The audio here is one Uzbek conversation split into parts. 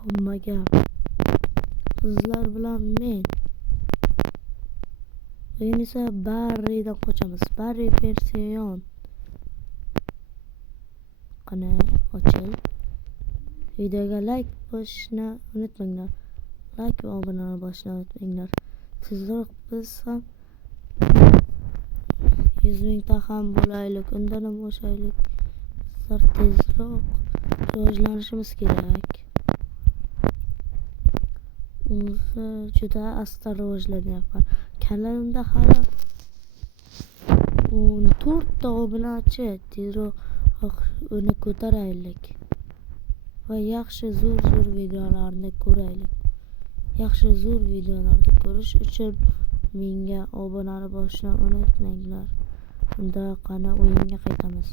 Hammaga sizlar bilan men. Bugun esa Barrydan qochamiz. Barry Persion. Qani ochil. Videoga like bosishni unutmanglar. Like va obunani bosishni unutmanglar. Tezroq biz ham 100 mingta ham bo'laylik, undan ham oshaylik. Bizlar tezroq rivojlanishimiz kerak. O'zi juda asta rivojlanyapman. Kanalimda hali 14 ta obunachi. Tezroq uni ko'taraylik va yaxshi zo'r videolarni ko'raylik. Yaxshi zo'r videolarni ko'rish uchun menga obunani bosishni unutmanglar. Unda qani o'yinga qaytamiz.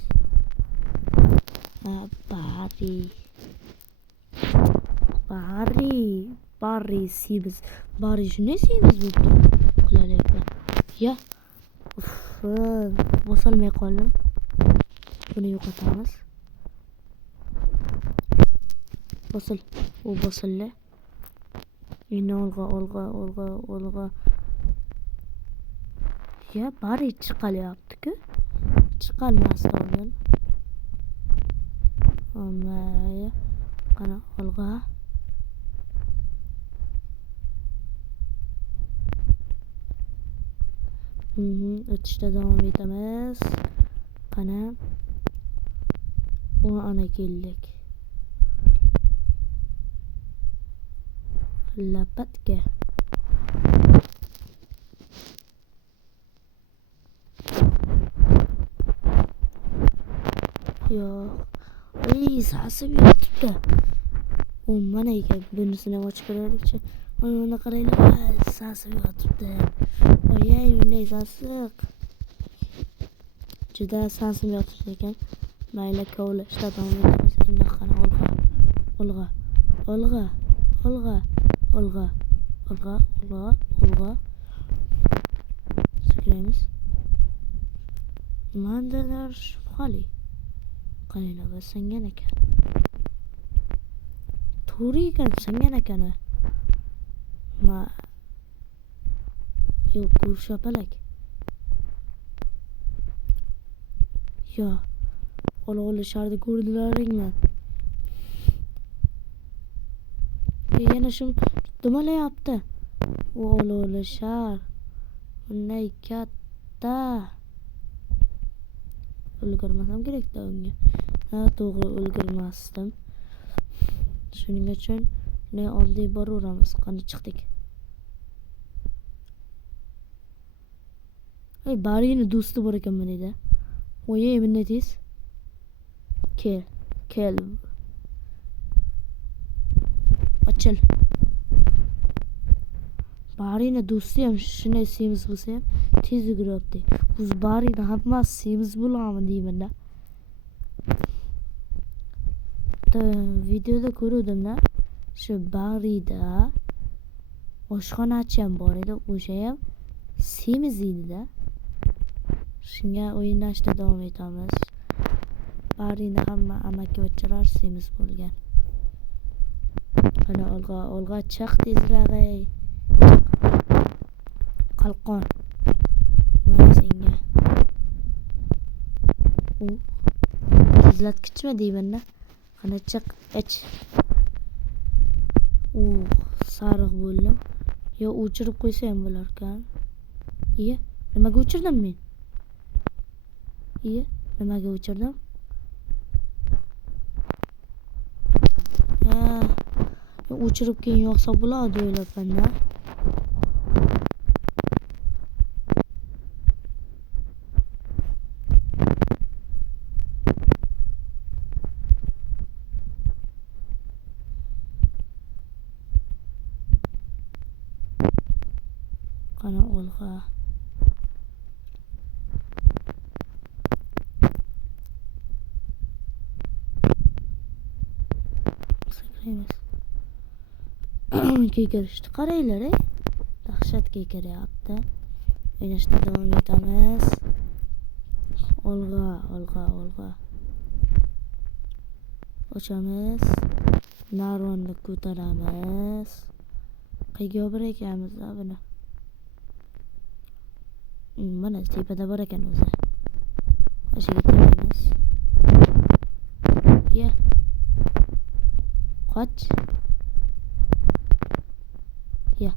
Barry semiz. Barry shunday semiz bo'ldi. Qilalayapman. Ya. Bosolmay qoldim. Buni yo'qotamiz. Bosildi. Endi olg'a. Ya Barry chiqalyapti-ku. Chiqalmasdi oldin. Olmay. Qani olg'a. O'tishda davom etamiz. Qani. Ana keldik. Lapatga. Yo'q. Sasib yotibdi. Mana ekan, bunisini ochib ko'raylikchi. Mana qaranglar, sasib yotibdi. Voy, bunday sasiq. Juda sasib yotibdi ekan. Mayli, kovlashda davom etamiz. Endi qani olg'a. Sakraymiz. Nimadir shubhali. Qaranglar, va sangan ekan. To'g'ri ekan, sangan ekan. Yo'q, ko'rshapalak. Yo, olishardi, ko'rdilaringmi? Yana shum dumalayapti. U olishar. Bunday katta. Ulgurmasam kerak-da unga. To'g'ri ulgurmasdim. Shuning uchun oddiy boraveramiz. Qani chiqdik. Barryni do'sti bor ekan bunida. Oye, bunday tez. Kel. Ochil. Barryni do'sti ham shunday semiz bo'lsa ham tez yuguribdi. O'z Barryni hammasi semiz bo'ladimi deyman-da. Videoda ko'rdim-da. Shu Barryda oshxonachi ham bor edi, o'sha ham semiz edi-da. Shunga o'ynashda davom etamiz. Barryni hamma amakivachchalar semiz bo'lgan. Qani olg'a chiq tezroq. Qalqon. Mana senga. Tezlatgichmi deyman-da. Qani chiq, ich. Sariq bo'ldim. Yo, o'chirib qo'ysa ham bo'lar-kan. Nimaga o'chirdim men? Nimaga o'chirdim? O'chirib keyin yoqsa bo'ladi o'ylabman-da. Qani olg'a. Sakraymiz. Kekarishni qaranglar, dahshat kekaryapti. O'ynashda davom etamiz. Olg'a. Ochamiz. narvonni ko'taramiz. Qayga olib borayotganmiz buni? Mana tepada bor ekan o'zi. O'shaga tegamiz. Ye. Qoch. Ye.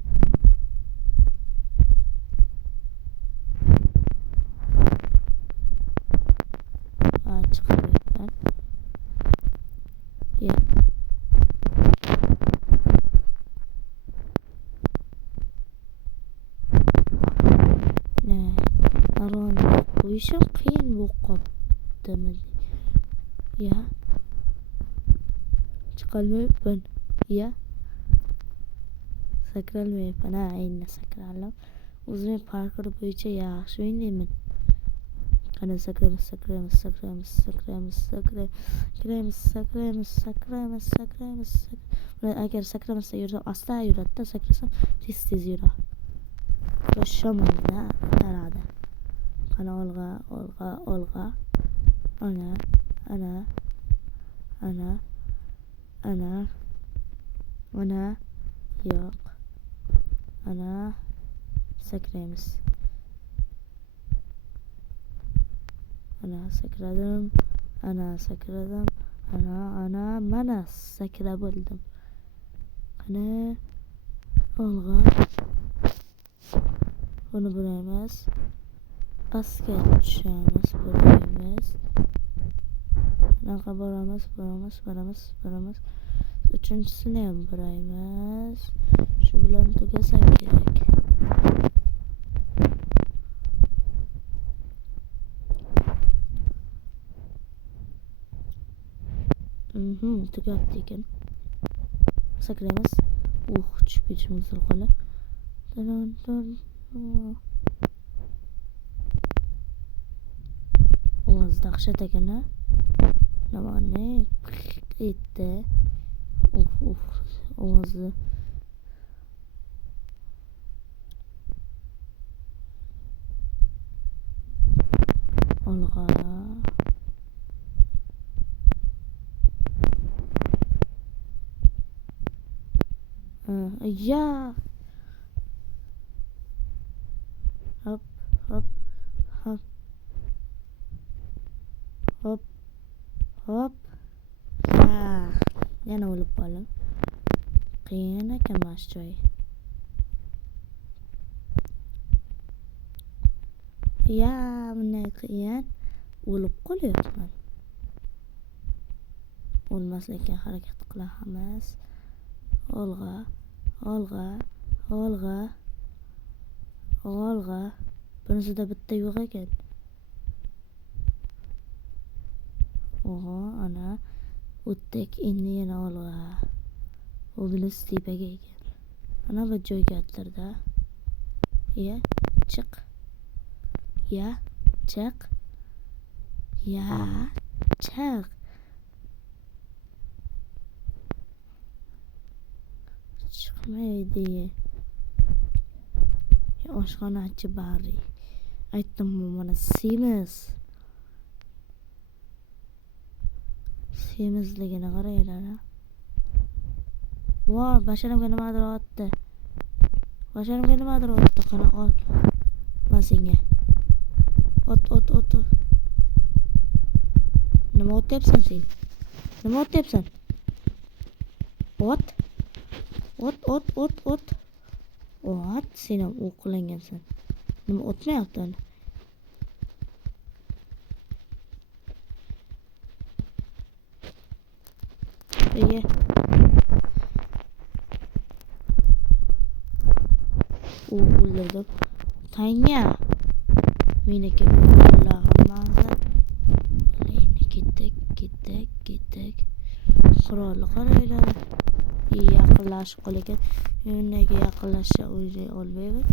Chiqaryapman. Ye. Narvonni qo'yishim qiyin bo'lib qolibdimi? Ya. Chiqolmayapman. Ya. Sakralmayapman. Ha, endi sakraldim. O'zim parkour bo'yicha yaxshi o'ynayman. Qani sakraymiz. Agar sakramasa yursa, asta yuradi-da, sakrasam tez yuradi. Shoshilmaydi, taradi. Qani olg'a. Ana. Yo'q. Ana sakraymiz. Ana sakradim. Mana sakrab bo'ldim. Qani olg'a. Buni buraymiz. Pastga tushamiz, buraymiz. Bunaqa boramiz. Uchinchisini ham buraymiz. Shu bilan tugasak kerak. Tugabdi ekan. Sakraymiz. Tushib ketishimiz qo'li. Ovoz dahshat ekan-a. Namani etdi. Ovozi. Olg'a. Ya. Hop. Yana o'lib qoldim. Qiyin ekan mana shu joy. Ya, bunday qiyin. O'lib qolyapman. O'lmaslikka harakat qilamiz. Olg'a. Bunisida bitta yo'q ekan. Ana o'tdik, endi yana olg'a. U bilis tepaga ekan. Ana bir joyga o'tirdi. Chiq. Chiqmaydi. Oshxonachi bari. Aytdim mana semizligini qaranglar. Voy, basharamga nimadir otdi. Qani ol. Masinga. Ot. Nima otyapsan sen? Ot. Sen ham o'qlangansan. Nima otmayapti? O'ldirdim. Tanga. Meniki bular hammasi. Endi ketdik. Qurolni qaranglar. Yaqinlashib qolagan. Yo'nga yaqinlasha o'ylay olmayman.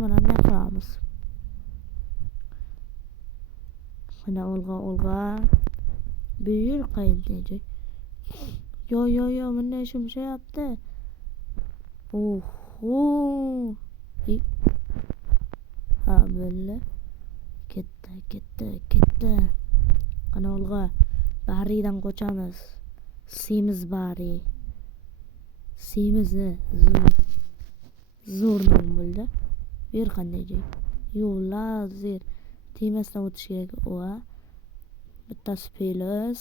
Mana nima qilamiz? Mana olg'a. Bir qayerda? Yo, bunday shumshayapti. Ha, bo'ldi. Ketdi. Qani olg'a. Baridan qochamiz. Semiz bari. Semizni zo'r nom bo'ldi. Bu yer qanday joy? Yo'q, lazer temasdan o'tish kerak. Va bittasi plus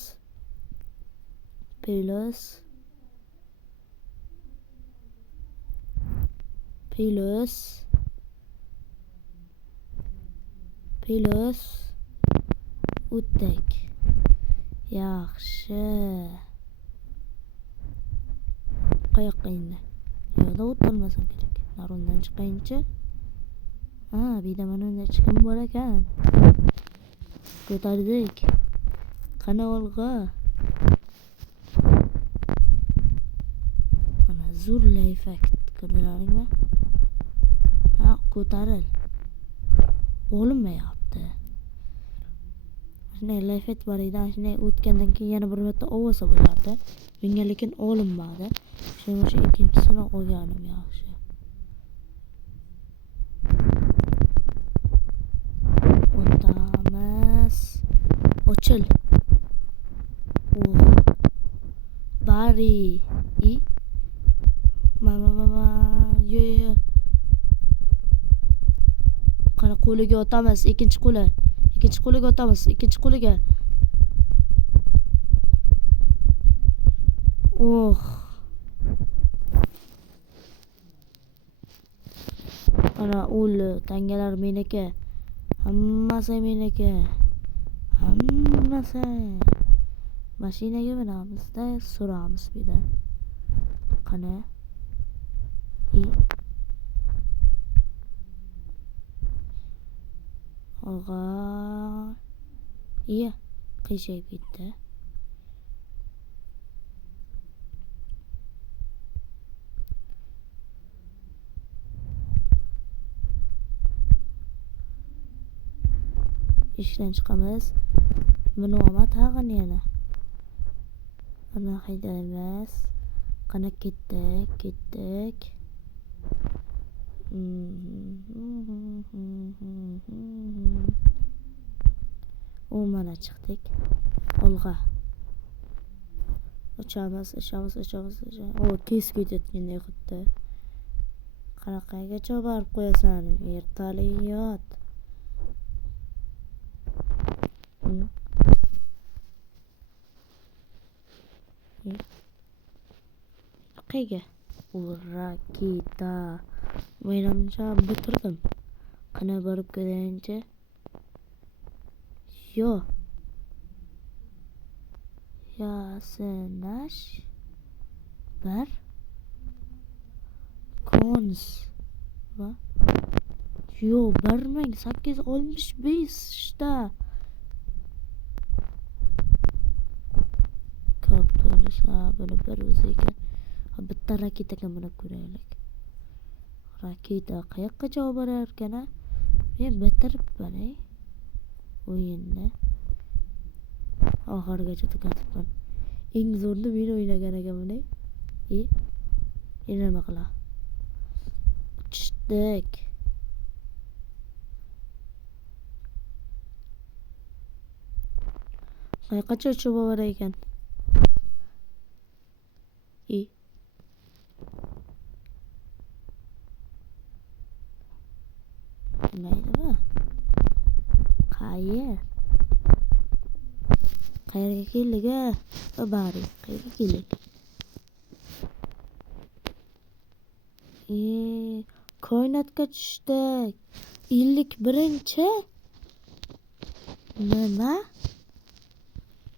o'tdik. Yaxshi. Qayoqqa endi? Yo'lda o'tolmasam kerak. Narundan chiqayinchi. Buyda mana unda chiqim bor ekan. Ko'tardik. Qani olg'a. Mana zo'r effekt ko'rdilaringmi? Ko'taril. Olinmayapti. Shunday effekt bor edi. Shunday o'tgandan keyin yana bir marta olsa bo'lardi. Menga lekin olinmadi. Shuning uchun ikkinchisini olganim yaxshi. O'tamiz. Ochil. Bari. Mama. Yo. Qani qo'liga otamiz. Ikkinchi qo'liga otamiz. Ikkinchi qo'liga. Ana o'li tangalar meniki. Hammasi meniki. Hammasi. Mashinaga minamizda suramiz bida. Qani? Og'a. Qiyshayib ketdi. Ishdan chiqamiz. Buni olma tag'in yana. Ana haydaymiz. Qani ketdik. Mana chiqdik. Olg'a. Ochamiz. Tez ketayotganday xuddi. Qanaqagacha borib qo'yasan? Ertalik yot. Qayga? Raketa. Menimcha bitirdim. Qani borib ko'rayinchi. Yo. Yasinash. Bir. Kons. Va? Yo, 1865 da. Kaptorisa buni bir o'zi ekan. Bitta raketaga minib ko'raylik. Raketa qayoqqacha olib borar ekan? Men bitiribman, o'yinni. Oxirigacha tugatibman. Eng zo'rni men o'ynagan ekanman. Endi nima qila? Uchdik. Qayoqqacha uchib borar ekan? Nimaydimi? Qayerga keldik? Bari, qayerga keldik? Koinotga tushdik. 51-chi? Nima?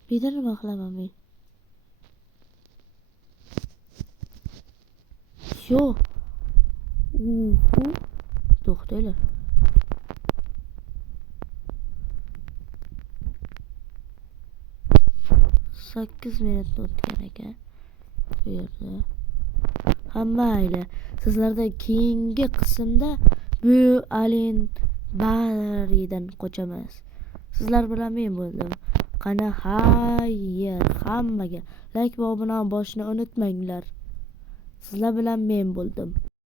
Buyda nima qilaman men? Yo. To'xtanglar. 8 minut o'tgan ekan. Bu yerda. Hammayli. Sizlarda keyingi qismda bu Alien Baridan qochamiz. Sizlar bilan men bo'ldim. Qani hammaga like va obuna bo'lishni unutmanglar. Sizlar bilan men bo'ldim.